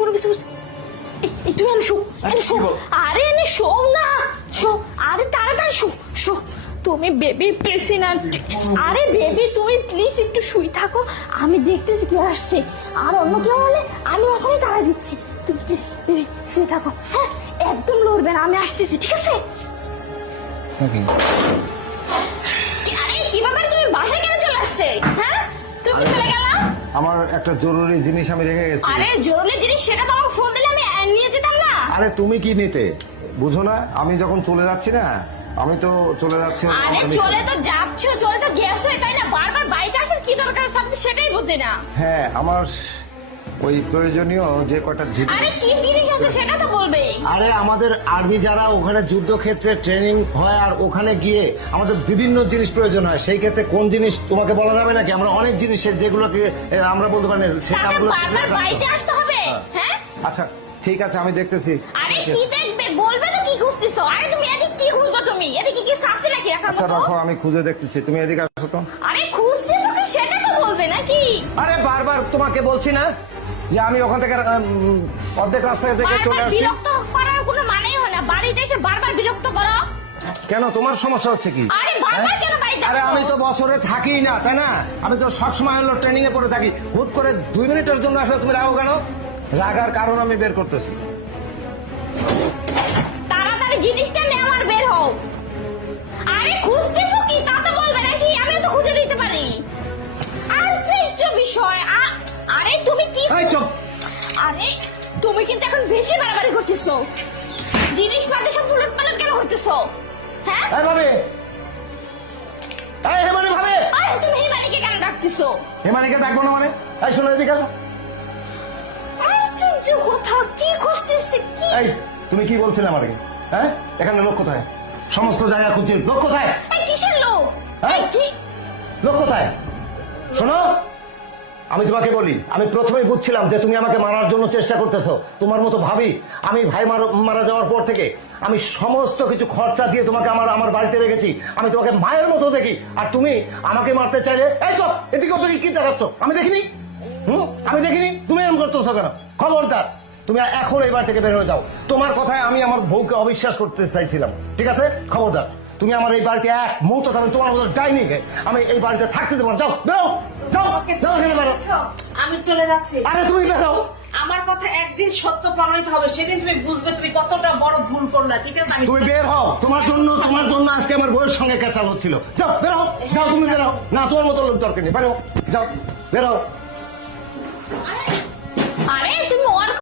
কোনো কিছু তুমি এনে শো, এনে শো। আরে এনে শো না, শো। আরে তাড়াতাড়ি শো, শো। তুমি বেবি প্রেসিডেন্ট। আরে বেবি তুমি প্লিজ একটু শুই থাকো, আমি দেখতেছি কি আসছে। আর অন্য কেউ হলে আমি এখনই তাড়া দিচ্ছি। তুমি প্লিজ বেবি শুয়ে থাকো। হ্যাঁ, একদম লড়বে না, আমি আসতেছি, ঠিক আছে? আরে কি ব্যাপার, তুমি বাসায় কেন চলে আসছে? হ্যাঁ, তুমি চলে গেলা? আমার একটা জরুরি জিনিস আমি রেখে গেছি। আরে জরুরি জিনিস, সেটা তো আমাকে ফোন দিলে আমি নিয়ে যেতাম না? আরে তুমি কি নিতে বুঝো না? আমি যখন চলে যাচ্ছি না, আমি তো চলে যাচ্ছি। আরে চলে তো যাচ্ছ, চলে তো গেছো, তাই না? বারবার বাড়িতে আসার কি দরকার আছে? আপনি সেটাই বুঝি না। হ্যাঁ, আমার ওই প্রয়োজনীয় যে কটা জিনিস। আরে কি জিনিস আছে সেটা তো বলবে। আরে আমাদের আর্মি যারা ওখানে যুদ্ধক্ষেত্রে ট্রেনিং হয় আর ওখানে গিয়ে আমাদের বিভিন্ন জিনিস প্রয়োজন হয়, সেই ক্ষেত্রে কোন জিনিস তোমাকে বলা যাবে নাকি? আমরা অনেক জিনিসের যেগুলোকে আমরা বলতে পারি না, সেটা বারবার বাড়িতে আসতে হবে? হ্যাঁ, আচ্ছা ঠিক আছে, আমি দেখতেছি। আরে কি দেখবে, বলবে তো কি খুঁজতেছো? আরে তুমি এদিক কি খুঁজছো? তুমি এদিকে কি সাকসি নাকি রাখার আচ্ছা মতো? রাখো, আমি খুঁজে দেখতেছি, তুমি এদিকে আসো তো। আরে খুঁজতেছো কি সেটা তো বলবে নাকি? আরে বারবার তোমাকে বলছি না যে আমি ওখান থেকে অর্ধেক রাস্তা থেকে চলে বারবার আসছি। বিরক্ত করার কোনো মানেই হয় না, বাড়িতে এসে বারবার বিরক্ত করো। কেন, তোমার সমস্যা হচ্ছে কি? আরে বারবার কেন বাড়িতে আরে আসো? আমি তো বছরে থাকি না, তাই না? আমি তো সবসময় হলো ট্রেনিং এ পড়ে থাকি। হুট করে 2 মিনিটের জন্য আসলে তুমি রাগো কেন? রাগার কারণ আমি বের করতেছি। তাড়াতাড়ি জিনিসটা নেও আর বের হও। আরে খুঁজতেছো কি তা তো বলবে নাকি? আমিও তো খুঁজে দিতে পারি। আশ্চর্য বিষয়। আরে তুমি কি? এই চুপ। আরে তুমি কিন্তু এখন বেশি বাড়াবাড়ি করতেছো। জিনিসপত্র সব উলটপালট কেন করতেছো? হ্যাঁ, এই ভাবে, এই হেমানি ভাবে। আরে তুমি হিমালিকে কেন ডাকতেছো? হেমানিকে ডাকবো না মানে? এই শোনো, এদিকে আসো। আশ্চর্য কথা, কি খুঁজতেছে কি? এই তুমি কি বলছিলে আমাকে? হ্যাঁ, এখানে লোক কোথায়? সমস্ত জায়গা খুঁজছি, লোক কোথায়? এই কিসের লোক? হ্যাঁ? এই কি? লোক কোথায়? শোনো, আমি তোমাকে বলি, আমি প্রথমেই বুঝছিলাম যে তুমি আমাকে মারার জন্য চেষ্টা করতেছো। তোমার মতো ভাবি আমি ভাই মারা যাওয়ার পর থেকে আমি সমস্ত কিছু খরচা দিয়ে তোমাকে আমার বাড়িতে রেখেছি। আমি তোমাকে মায়ের মতো দেখি, আর তুমি আমাকে মারতে চাইলে। এই চল, এদিকে ওদিকে কি দেখাচ্ছ? আমি দেখিনি। আমি দেখিনি, তুমি এমন করতেছো কেন? খবরদার, তুমি এখন এই বাড়ি থেকে বের হয়ে যাও। তোমার কথায় আমি আমার বউকে অবিশ্বাস করতে চাইছিলাম, ঠিক আছে? খবরদার, তুমি আমার এই বাড়িতে এক মুহূর্ত থাকবে, তোমার মতো ডাইনিকে আমি এই বাড়িতে থাকতে দেবো না। যাও, বেরো, যাও, যাও, এখানে বেরো। আমি চলে যাচ্ছি। আরে তুমি বেরো। আমার কথা একদিন সত্য প্রমাণিত হবে, সেদিন তুমি বুঝবে তুমি কতটা বড় ভুল করলা, ঠিক আছে? আমি তুমি বের হও, তোমার জন্য আজকে আমার বউয়ের সঙ্গে কেচাল হচ্ছিল। যাও, বের হও, যাও, তুমি বের হও। না, তোমার মতো লোক দরকার নেই, বেরো, যাও, বের হও। আরে তুমি